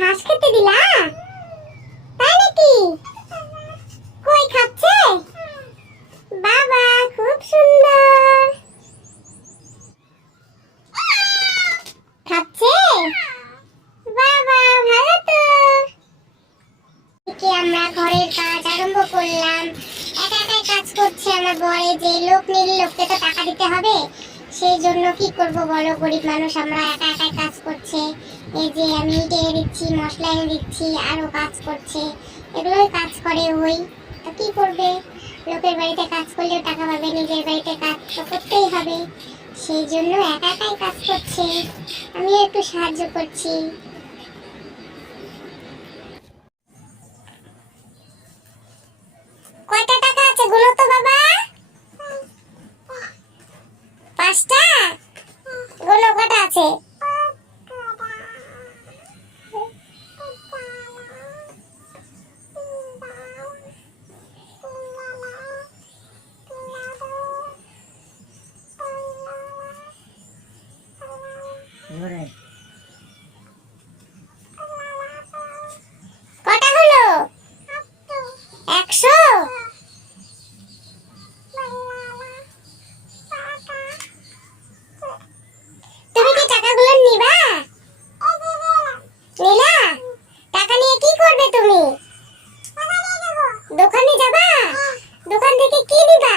ঘাস খেতে দিলা? তাই নাকি কই খাচ্ছে? বাবা, খুব সুন্দর। খাচ্ছে? বাবা, ভালো তো। কি আমরা ঘরের কাজ আরম্ভ করলাম। একা একা কাজ করছে আমার বরে। যে লোক নিলে, লোককে তো টাকা দিতে হবে। সেই জন্য কি করব বলো? গরিব মানুষ আমরা একা একাই কাজ করছে। এই যে আমি ইটে দিচ্ছি, মশলা এনে দিচ্ছি, আরও কাজ করছে। এগুলোই কাজ করে ওই। তা কি করবে? লোকের বাড়িতে কাজ করলেও টাকা পাবে, নিজের বাড়িতে কাজ তো করতেই হবে। সেই জন্য একা একাই কাজ করছে। আমি একটু সাহায্য করছি। কয়টা টাকা আছে পাঁচটা? কটা আছে? তুমি কি টাকাগুলো নিবা? টাকা নিয়ে কি করবে তুমি? দোকানে যাবা? দোকান থেকে কি নিবা?